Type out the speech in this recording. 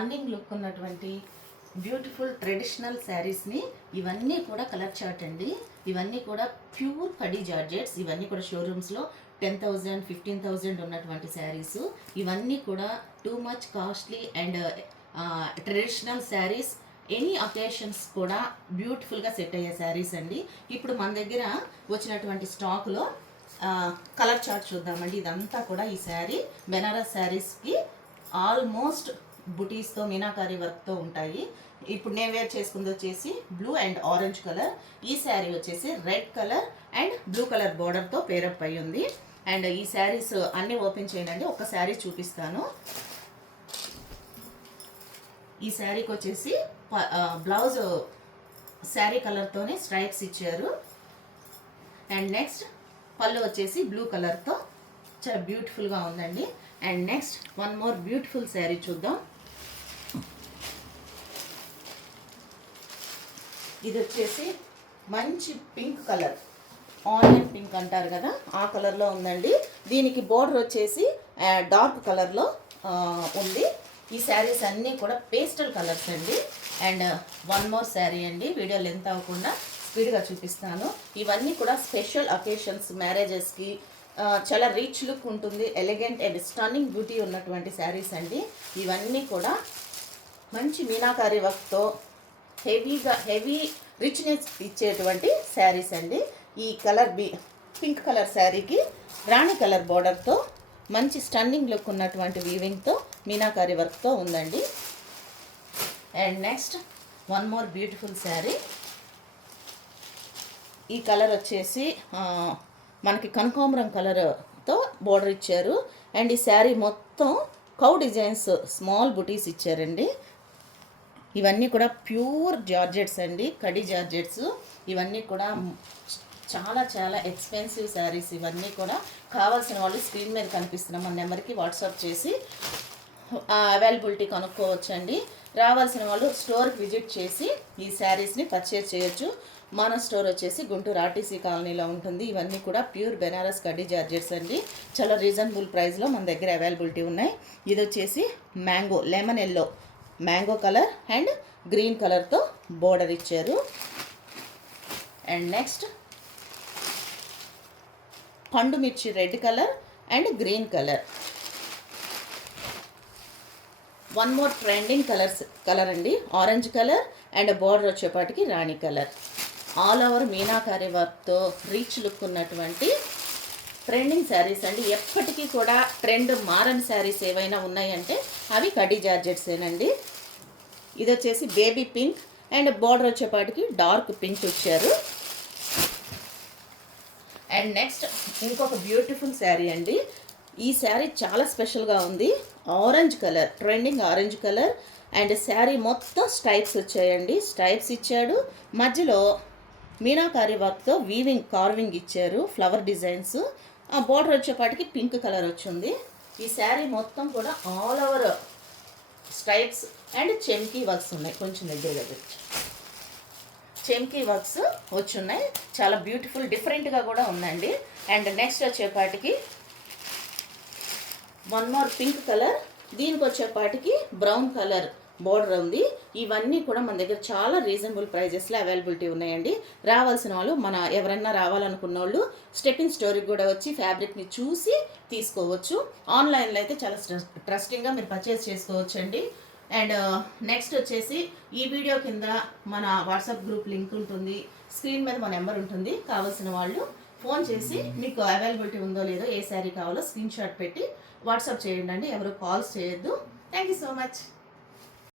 Running look ఉన్నటువంటి beautiful traditional శారీస్ని ఇవన్నీ కూడా కలర్ చార్ట్ అండి. ఇవన్నీ కూడా ప్యూర్ కడీ జార్జెట్స్. ఇవన్నీ కూడా షోరూమ్స్లో 10,000 15,000 ఉన్నటువంటి శారీస్. ఇవన్నీ కూడా too much costly and traditional saris. Any occasions కూడా బ్యూటిఫుల్గా సెట్ అయ్యే శారీస్ అండి. ఇప్పుడు మన దగ్గర వచ్చినటువంటి స్టాక్లో కలర్ చార్ట్ చూద్దామండి. ఇదంతా కూడా ఈ శారీ బెనారస్ శారీస్కి ఆల్మోస్ట్ బుటీస్తో మీనాకారి వర్క్తో ఉంటాయి. ఇప్పుడు నేను వేర్ చేసుకుంది వచ్చేసి బ్లూ అండ్ ఆరెంజ్ కలర్. ఈ శారీ వచ్చేసి red colour and blue colour బార్డర్తో పేరప్ అయి ఉంది. అండ్ ఈ శారీస్ అన్నీ ఓపెన్ చేయండి. ఒక శారీ చూపిస్తాను. ఈ శారీకి వచ్చేసి బ్లౌజ్ శారీ కలర్తోనే స్ట్రైప్స్ ఇచ్చారు. అండ్ నెక్స్ట్ పళ్ళు వచ్చేసి బ్లూ కలర్తో చాలా బ్యూటిఫుల్గా ఉందండి. And next one more beautiful sari చూద్దాం. ఇది వచ్చేసి మంచి పింక్ కలర్, ఆనియన్ పింక్ అంటారు కదా, ఆ కలర్లో ఉందండి. దీనికి బోర్డర్ వచ్చేసి డార్క్ కలర్లో ఉంది. ఈ శారీస్ అన్నీ కూడా పేస్టల్ కలర్స్ అండి. అండ్ వన్ మోర్ శారీ అండి. వీడియో లెంత్ అవ్వకుండా స్పీడ్గా చూపిస్తాను. ఇవన్నీ కూడా స్పెషల్ అకేషన్స్, మ్యారేజెస్కి చాలా రిచ్ లుక్ ఉంటుంది. ఎలిగెంట్ అండ్ స్టన్నింగ్ బ్యూటీ ఉన్నటువంటి శారీస్ అండి. ఇవన్నీ కూడా మంచి మీనాకారి వర్క్తో హెవీ రిచ్నెస్ ఇచ్చేటువంటి శారీస్ అండి. ఈ కలర్ పింక్ కలర్ శారీకి రాణి కలర్ బార్డర్తో మంచి స్టన్నింగ్ లుక్ ఉన్నటువంటి వీవింగ్తో మీనాకారి వర్క్తో ఉందండి. And next one more beautiful sari. ఈ కలర్ వచ్చేసి మనకి కనకాంబరం కలర్తో బార్డర్ ఇచ్చారు. అండ్ ఈ శారీ మొత్తం కౌ డిజైన్స్, స్మాల్ బుటీస్ ఇచ్చారండి. ఇవన్నీ కూడా ప్యూర్ జార్జెట్స్ అండి, కడీ జార్జెట్స్. ఇవన్నీ కూడా చాలా చాలా ఎక్స్పెన్సివ్ శారీస్. ఇవన్నీ కూడా కావాల్సిన వాళ్ళు స్క్రీన్ మీద కనిపిస్తున్న మన నెంబర్కి వాట్సాప్ చేసి అవైలబిలిటీ కనుక్కోవచ్చండి. రావాల్సిన వాళ్ళు స్టోర్కి విజిట్ చేసి ఈ శారీస్ని పర్చేజ్ చేయొచ్చు. మన స్టోర్ వచ్చేసి గుంటూరు ఆర్టీసీ కాలనీలో ఉంటుంది. ఇవన్నీ కూడా ప్యూర్ బెనారస్ కడీ జార్జెట్స్ అండి. చాలా రీజనబుల్ ప్రైస్లో మన దగ్గర అవైలబిలిటీ ఉన్నాయి. ఇది వచ్చేసి mango, lemon yellow, mango colour and green కలర్తో బోర్డర్ ఇచ్చారు. అండ్ నెక్స్ట్ పండు మిర్చి red colour and green colour. One more trending colour అండి, ఆరెంజ్ కలర్ అండ్ బోర్డర్ వచ్చేపాటికి రాణి కలర్. ఆల్ ఓవర్ మీనాకారి వర్క్తో రిచ్ లుక్ ఉన్నటువంటి ట్రెండింగ్ శారీస్ అండి. ఎప్పటికీ కూడా ట్రెండ్ మారని శారీస్ ఏవైనా ఉన్నాయంటే అవి కడీ జార్జెట్సేనండి. ఇది వచ్చేసి బేబీ పింక్ అండ్ బార్డర్ వచ్చేపాటికి డార్క్ పింక్ వచ్చారు. అండ్ నెక్స్ట్ ఇంకొక బ్యూటిఫుల్ శారీ అండి. ఈ శారీ చాలా స్పెషల్గా ఉంది. Orange colour, trending orange colour and sari మొత్తం స్ట్రైప్స్ వచ్చాయండి. స్ట్రైప్స్ ఇచ్చాడు, మధ్యలో మీనాకారి వర్క్తో వీవింగ్ కార్వింగ్ ఇచ్చారు, ఫ్లవర్ డిజైన్స్. ఆ బార్డర్ వచ్చేపాటికి పింక్ కలర్ వచ్చింది. ఈ శారీ మొత్తం కూడా ఆల్ ఓవర్ స్ట్రైప్స్ అండ్ చెమ్కీ వర్క్స్ ఉన్నాయి. కొంచెం దగ్గర చెమ్కీ వర్క్స్ వచ్చున్నాయి. చాలా బ్యూటిఫుల్, డిఫరెంట్గా కూడా ఉందండి. అండ్ నెక్స్ట్ వచ్చేపాటికి వన్ మోర్ పింక్ కలర్. దీనికి వచ్చేపాటికి బ్రౌన్ కలర్ బోర్డర్ ఉంది. ఇవన్నీ కూడా మన దగ్గర చాలా రీజనబుల్ ప్రైజెస్లో అవైలబిలిటీ ఉన్నాయండి. రావాల్సిన వాళ్ళు, ఎవరైనా రావాలనుకున్న వాళ్ళు స్టెప్పింగ్ స్టోర్కి కూడా వచ్చి ఫ్యాబ్రిక్ని చూసి తీసుకోవచ్చు. ఆన్లైన్లో అయితే చాలా ట్రస్టింగ్గా మీరు పర్చేస్ చేసుకోవచ్చు అండి. అండ్ నెక్స్ట్ వచ్చేసి ఈ వీడియో కింద మన వాట్సాప్ గ్రూప్ లింక్ ఉంటుంది, స్క్రీన్ మీద మా నెంబర్ ఉంటుంది. కావాల్సిన వాళ్ళు ఫోన్ చేసి మీకు అవైలబిలిటీ ఉందో లేదో, ఏ శారీ కావాలో స్క్రీన్ షాట్ పెట్టి వాట్సాప్ చేయండి అండి. ఎవరు కాల్స్ చేయొద్దు. Thank you so much.